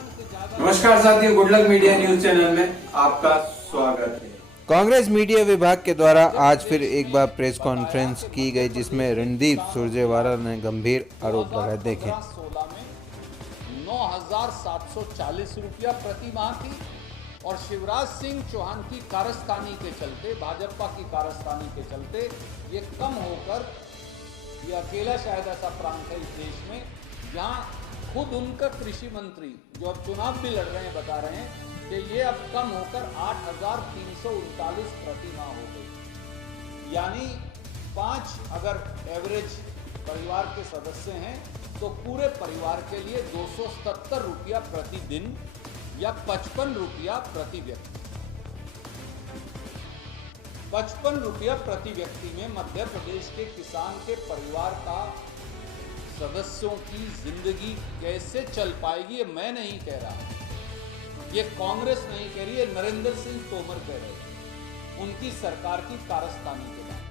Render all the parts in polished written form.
नमस्कार साथियों, good luck media news channel में आपका स्वागत है। कांग्रेस मीडिया विभाग के द्वारा आज फिर एक बार प्रेस कॉन्फ्रेंस की गई, जिसमें रणदीप सुरजेवाला ने गंभीर आरोप लगाए। देखें। 2015-16 में 9,740 रुपया प्रति माह थी और शिवराज सिंह चौहान की कारस्तानी के चलते, भाजपा की कारस्तानी के चलते ये कम होकर, ये अकेला शायद ऐसा प्रांत है इस देश में जहां खुद उनका कृषि मंत्री जो अब चुनाव भी लड़ रहे हैं बता रहे हैं कि ये अब कम होकर 8,339 प्रति माह हो गई। यानी 5 अगर एवरेज परिवार के सदस्य हैं तो पूरे परिवार के लिए 277 रुपया प्रति दिन या 55 रुपया प्रति व्यक्ति। 55 रुपया प्रति व्यक्ति में मध्य प्रदेश के किसान के परिवार का सदस्यों की जिंदगी कैसे चल पाएगी, ये मैं नहीं कह रहा, ये कांग्रेस नहीं कह रही है, नरेंद्र सिंह तोमर कह रहे हैं उनकी सरकार की कारस्तानी के बाद।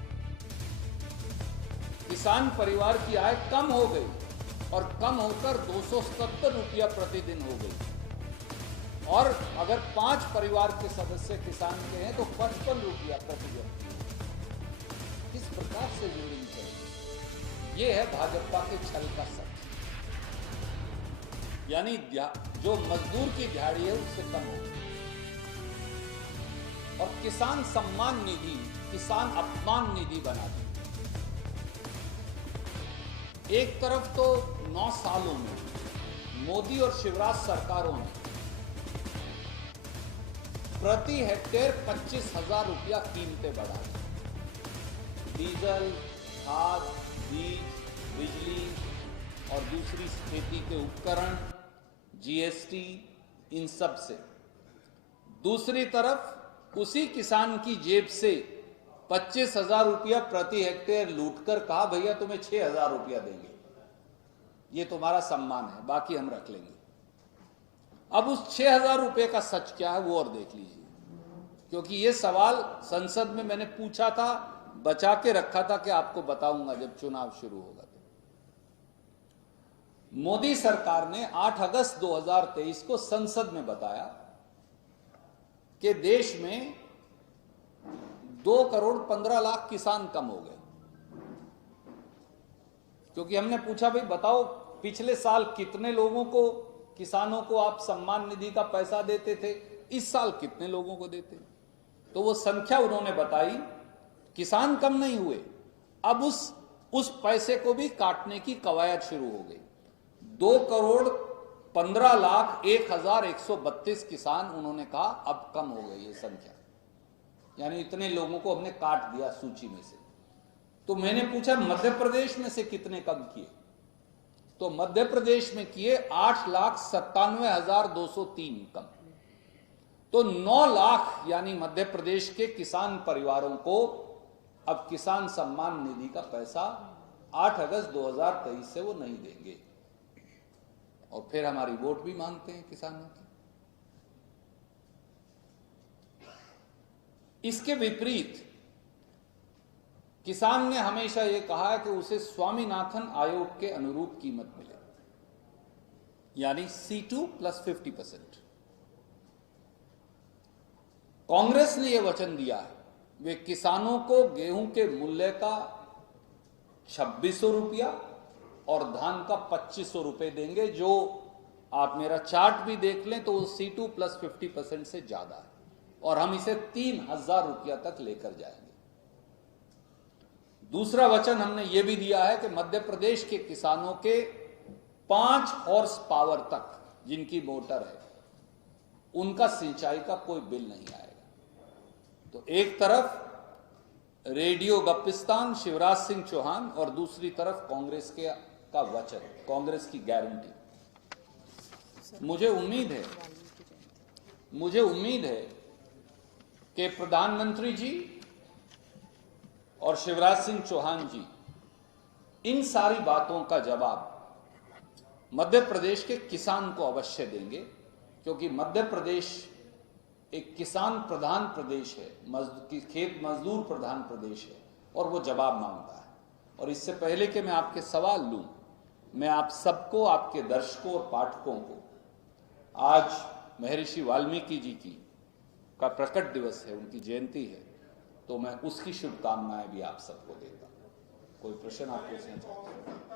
किसान परिवार की आय कम हो गई और कम होकर 277 रुपया प्रतिदिन हो गई। और अगर 5 परिवार के सदस्य किसान के हैं तो 55 रुपया प्रति व्यक्ति। किस प्रकार से जोड़नी चाहिए? ये है भाजपा के छल का सच। यानी जो मजदूर की दिहाड़ी है उससे कम हो, और किसान सम्मान निधि किसान अपमान निधि बना दी। एक तरफ तो 9 सालों में मोदी और शिवराज सरकारों ने प्रति हेक्टेयर 25,000 रुपया कीमतें बढ़ा दी। डीजल, खाद, बीज, बिजली और दूसरी खेती के उपकरण, जीएसटी, इन सब से। दूसरी तरफ उसी किसान की जेब से 25,000 रुपया प्रति हेक्टेयर लूटकर कहा भैया तुम्हें 6,000 रुपया देंगे, ये तुम्हारा सम्मान है, बाकी हम रख लेंगे। अब उस 6,000 रुपये का सच क्या है वो और देख लीजिए, क्योंकि ये सवाल संसद में मैंने पूछा था, बचा के रखा था कि आपको बताऊंगा जब चुनाव शुरू होगा। तो मोदी सरकार ने 8 अगस्त 2023 को संसद में बताया कि देश में 2,15,00,000 किसान कम हो गए। क्योंकि हमने पूछा भाई बताओ पिछले साल कितने लोगों को, किसानों को आप सम्मान निधि का पैसा देते थे, इस साल कितने लोगों को देते? तो वो संख्या उन्होंने बताई, किसान कम नहीं हुए, अब उस पैसे को भी काटने की कवायद शुरू हो गई। 2,15,01,132 किसान, उन्होंने कहा अब कम हो गई ये संख्या, यानी इतने लोगों को हमने काट दिया सूची में से। तो मैंने पूछा मध्य प्रदेश में से कितने कम किए, तो मध्य प्रदेश में किए 8,97,203 कम। तो 9 लाख यानी मध्य प्रदेश के किसान परिवारों को अब किसान सम्मान निधि का पैसा 8 अगस्त 2023 से वो नहीं देंगे, और फिर हमारी वोट भी मांगते हैं किसानों की। इसके विपरीत किसान ने हमेशा ये कहा है कि उसे स्वामीनाथन आयोग के अनुरूप कीमत मिले, यानी C2 + 50%। कांग्रेस ने यह वचन दिया है, वे किसानों को गेहूं के मूल्य का 2,600 रुपया और धान का 2,500 रुपये देंगे, जो आप मेरा चार्ट भी देख लें तो वो C2 + 50% से ज्यादा है, और हम इसे 3,000 रुपया तक लेकर जाएंगे। दूसरा वचन हमने ये भी दिया है कि मध्य प्रदेश के किसानों के 5 हॉर्स पावर तक जिनकी मोटर है उनका सिंचाई का कोई बिल नहीं आएगा। तो एक तरफ रेडियो गप्पिस्तान शिवराज सिंह चौहान और दूसरी तरफ कांग्रेस का वचन, कांग्रेस की गारंटी। मुझे उम्मीद है कि प्रधानमंत्री जी और शिवराज सिंह चौहान जी इन सारी बातों का जवाब मध्य प्रदेश के किसान को अवश्य देंगे, क्योंकि मध्य प्रदेश एक किसान प्रधान प्रदेश है, खेत मजदूर प्रधान प्रदेश है, और वो जवाब मांगता है। और इससे पहले कि मैं आपके सवाल लूं, मैं आप सबको, आपके दर्शकों और पाठकों को आज महर्षि वाल्मीकि जी की का प्रकट दिवस है, उनकी जयंती है, तो मैं उसकी शुभकामनाएं भी आप सबको देता हूं। कोई प्रश्न आप पूछना चाहते हैं?